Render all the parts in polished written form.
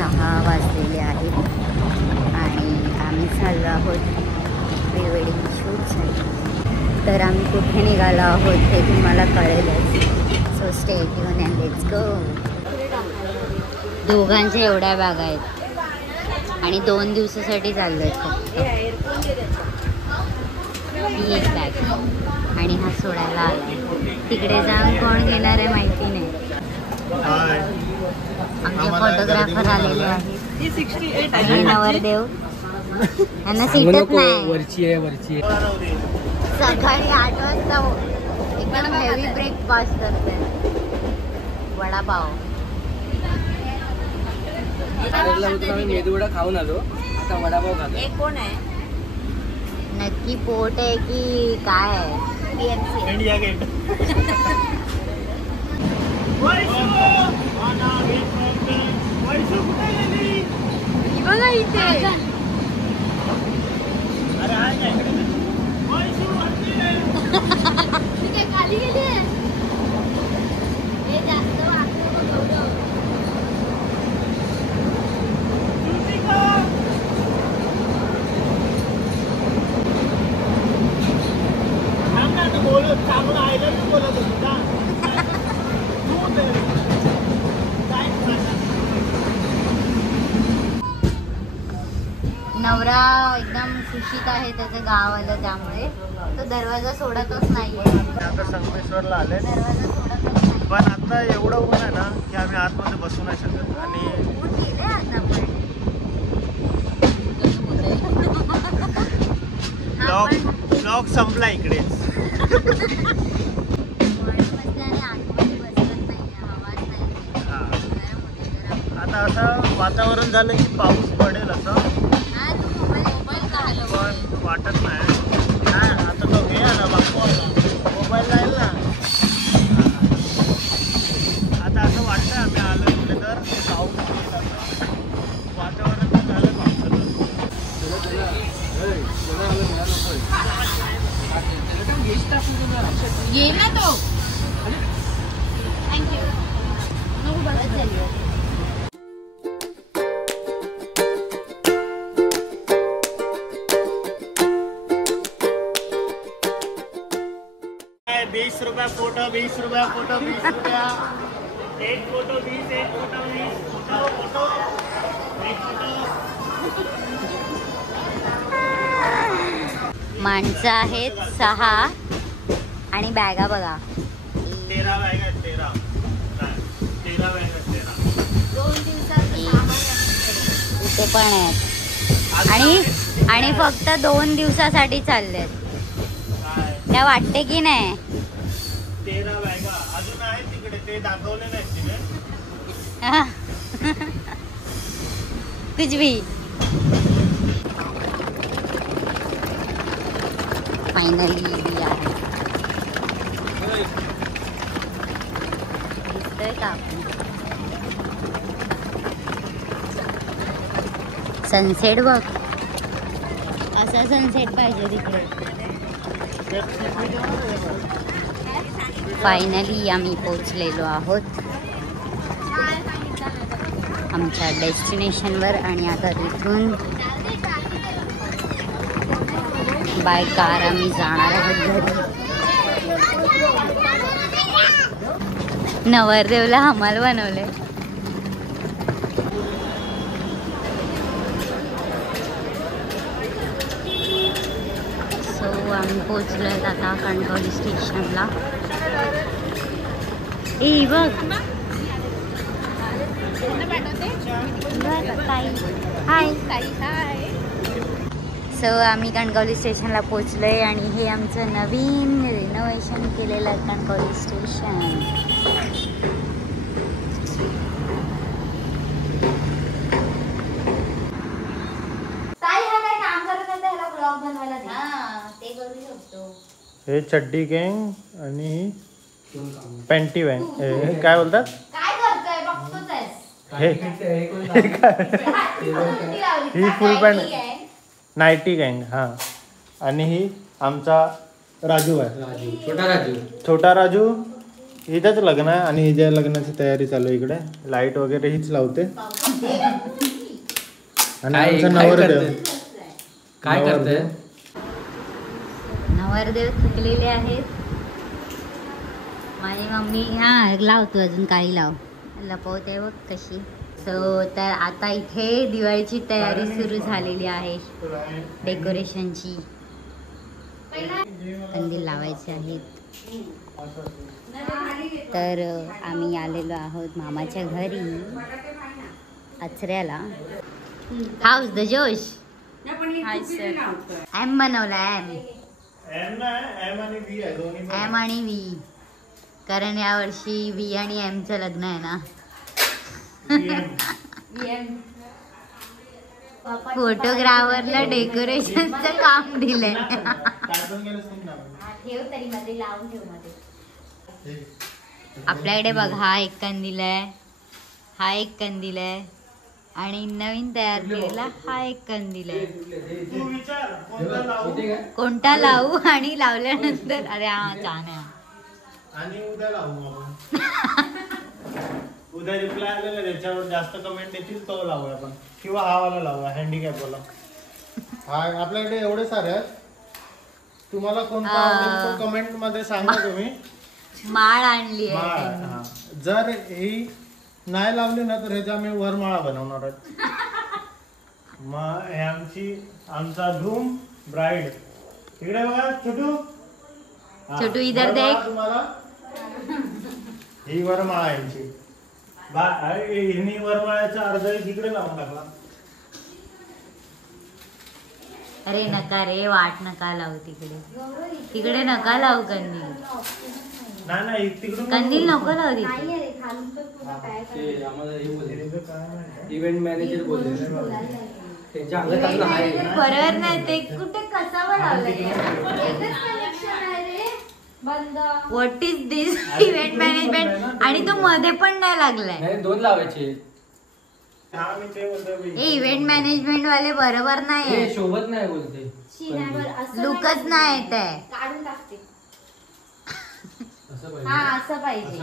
6 वाजलेले आहेत आणि आम्ही चाललो आहोत प्री वेडिंग शूटसाठी. तर आम्ही कुठे निघालो आहोत हे तुम्हाला कळेलच. So stay tune and let's go. दोघांच्या एवढ्या बॅगा आहेत आणि 2 दिवसासाठी चाललो आहेत फक्त. ही एक बॅग आणि हा सोडायला आला. तिकडे जाऊन कोण घेणार आहे माहिती नाही. आमचे फोटोग्राफर आलेले आहेत आणि नवरदेव यांना सीटच नाही. वरची सकाळी 8 वाजता एकदम हेवी ब्रेकफास्ट करते. वडापाव. मेदूवडा खाऊन आलो, आता वडापाव खातो. हे कोण आहे? नक्की पोट आहे की काय आहे? India Gate. बघा इथे. खाली गेले. हे जास्त नवरा एकदम खुशीत आहे त्याचं गाव आलं त्यामुळे तो दरवाजा सोडतच नाहीये. आता संगमेश्वरला आले दरवाजा सोडतच नाही. पण आता एवढं ऊन आहे ना की आम्ही आतमध्ये बसू नाही शकत. आणि ऊन गेले आता पण ब्लॉग संपला इकडेच. आता असं वातावरण झालं की पाऊस पडेल असं पण वाटत नाही. आता तो घे ना बापू मोबाईल जाईल ना. आता असं वाटतं आम्ही आलो कुठे तर पाऊस येईल असं वातावरण झालं पावसाचं. ये ना तो. थँक्यू. नको बघत झाली. ₹20 फोटो, ₹20 फोटो, ₹20. एक फोटो 20, एक फोटो 20. फोटो एक फोटो. माणसं आहेत 6 आणि बॅगा बघा. 13 बॅग आहेत. 13 बॅग आहेत. 13 2 दिवसात इथे पण आहेत आणि फक्त 2 दिवसासाठी चाललेत. त्या वाटते की नाही? 13 बॅगा अजून आहेत तिकडे. ते दाखवले नाहीत तिकडे. कुछ भी. फायनली आहे. दिसतोय का? सनसेट बघ. असा सनसेट पाहिजे तिकडे. फायनली आम्ही पोचलेलो आहोत आमच्या डेस्टिनेशनवर आणि आता तिथून बाय कार आम्ही जाणार आहोत घरी. नवरदेवला हमाल बनवले. सो आम्ही पोचलोय आता कणकवली स्टेशनला. ए बघ हाय. सो आम्ही कणकवली स्टेशनला पोचलोय आणि हे आमचं नवीन रिनोव्हेशन केलेलं कणकवली स्टेशन. हे चड्डी गँग आणि ही पॅन्टी गँग. काय बोलतात? हे ही फुल पॅन्ट नाईटी गँग. हां. आणि ही आमचा राजू आहे. छोटा राजू हिथंच लग्न आहे आणि हिच्या लग्नाची तयारी चालू आहे. इकडे लाईट वगैरे हीच लावते. आणि आमचं नवरदेव काय करते? नवरदेव थकलेले आहेत. माझी मम्मी लावतो अजून काही लाव लपवते बघ कशी. सो तर आता इथे दिवाळीची तयारी सुरू झालेली आहे. डेकोरेशनची कंदील लावायचे आहेत. तर आम्ही आलेलो आहोत मामाच्या घरी आचऱ्याला. हाऊस द जोश. एम बनवला एम आणि व्ही, कारण यावर्षी व्ही आणि एमचं लग्न आहे ना. फोटोग्राफरला डेकोरेशनचं काम दिलंय. आपल्याकडे बघ हा एक कंदील आहे, हा एक कंदील आहे आणि नवीन तयार केलेला हा एक कंदील आहे. कोणता लावू आणि लावल्यानंतर अरे हा छान आहे. आणि उद्या लावू आपण. उद्या रिप्लाय आलेला त्याच्यावर जास्त कमेंट येतील तो लावूया आपण, किंवा हा वाला लावूया हँडिकॅप वाला. हा आपल्याकडे एवढे सारे आहेत. तुम्हाला कोणता आवडेल तो कमेंट मध्ये सांगा तुम्ही. माळ आणली आहे. माळ जर ही नाही लावली ना तर ह्याचा आम्ही वरमाळा बनवणार आहोत. मग हे आमचा ग्रूम ब्राईड इकडे बघा. छोटू छोटू इधर देख. तुम्हाला ही वरमाळा यांची. हिनी वरमाळ्याचा अर्ध तिकडे लावून टाकला. अरे नका रे, वाट नका लावू तिकडे. तिकडे नका लावू कंदील. नाही तिकडून कंदील नको लावू तिथे. इव्हेंट मॅनेजर बोलले त्यांच्या अंगात असलं आहे. बरोबर नाही ते कुठे कसावं लावलंय. What is this event management. आणि तो मध्ये पण नाही लागलाय. 2 लावायचे. इव्हेंट मॅनेजमेंट वाले बरोबर नाही. शोभत नाही बोलते. लुकच नाही येत आहे. काढून टाकते. असं पाहिजे.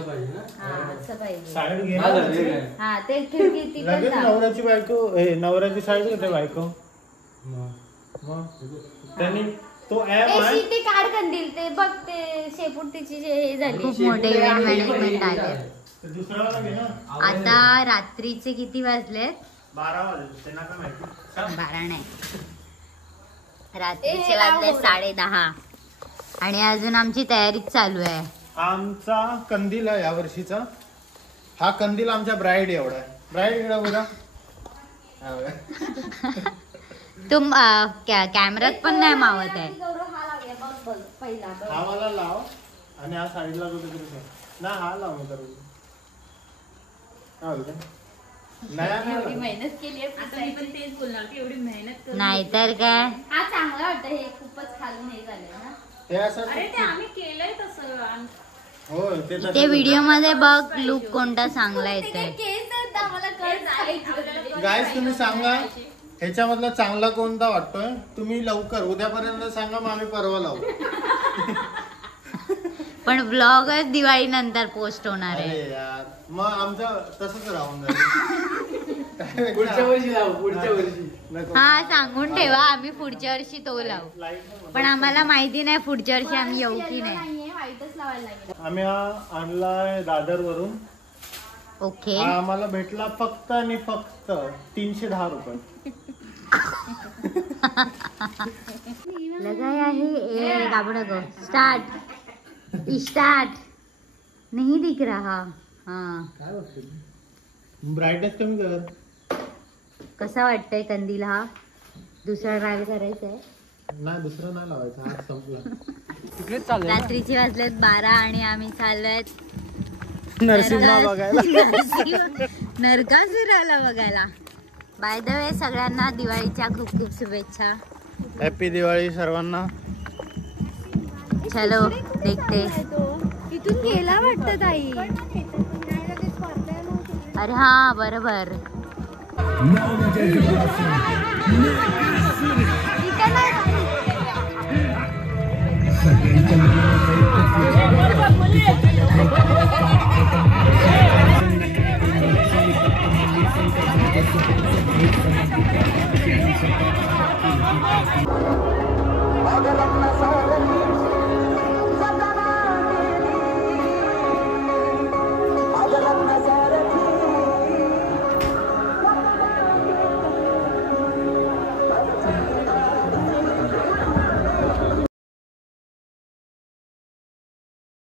साईड घे. हा ते खिडकी ती पण लगेच लाव. नवऱ्याची बायको नवऱ्याची साईड घेते बायको. मग त्यांनी तो ऍप आहे. ते काढ कंदील ते बघ ते शेपूटीची हे झाली. खूप मोठे इव्हेंट मॅनेजमेंट आले. दुसरा वाला घे ना. आता रात्रीचे किती वाजले? 12 वाजले. त्यांना काय माहिती. 12 नाही, रात्रीचे वाजले 10:30 आणि अजून आमची तयारीच चालू आहे. आमचा कंदील आहे यावर्षीचा. हा कंदील आमच्या ब्राईड एवढा आहे. ब्राईड एवढा बघा. तुम कॅमेरात पण नाही मावत आहे. हा वाला लाव आणि हा साईडला कुठेतरी ना हा लाव. मी करू एवढी मेहनत केली आहे. आता मी पण तेच बोलणार की एवढी मेहनत करून. नाहीतर काय. हा चांगला वाटतं. हे खूपच खालून हे झालंय ना. हे असं अरे ते आम्ही केलंय तसं. हो ते व्हिडिओ मध्ये बघ लुक कोणता चांगला येतोय. केस आहेत आम्हाला कळत. गाईस तुम्ही सांगा ह्याच्यामधला चांगला कोणता वाटतोय. तुम्ही लवकर उद्यापर्यंत सांगा, मग आम्ही परवा लावू. पण ब्लॉगच दिवाळी नंतर पोस्ट होणार आहे. अरे यार मग आमचं तसंच राहून जाईल. पुढच्या वर्षी लावू. पुढच्या वर्षी हा सांगून ठेवा, आम्ही पुढच्या वर्षी तो लावू. पण आम्हाला माहिती नाही पुढच्या वर्षी आम्ही येऊ की नाही. व्हाईटच लावायला लागेल. आम्ही हा आणलाय दादर वरून. ओके. हा आम्हाला भेटला फक्त आणि फक्त 310 रुपये. लगाया है गाबड़ा को. स्टार्ट नहीं दिख रहा. हाँ ब्राईटनेस कमी कर. कसा वाटतंय कंदील हा? दुसरा ट्राय करायचा आहे. नाही दुसरा नाही लावायचा. हा संपला. रात्रीचे वाजलेत 12 आणि आम्ही चाललोय नरसिंहा बघायला. नरकासुराला बघायला. बाय द वे सगळ्यांना दिवाळीच्या खूप खूप शुभेच्छा. हॅपी दिवाळी सर्वांना. चलो देखते. तिथून गेला वाटतं ताई. अरे हा बरोबर. आहे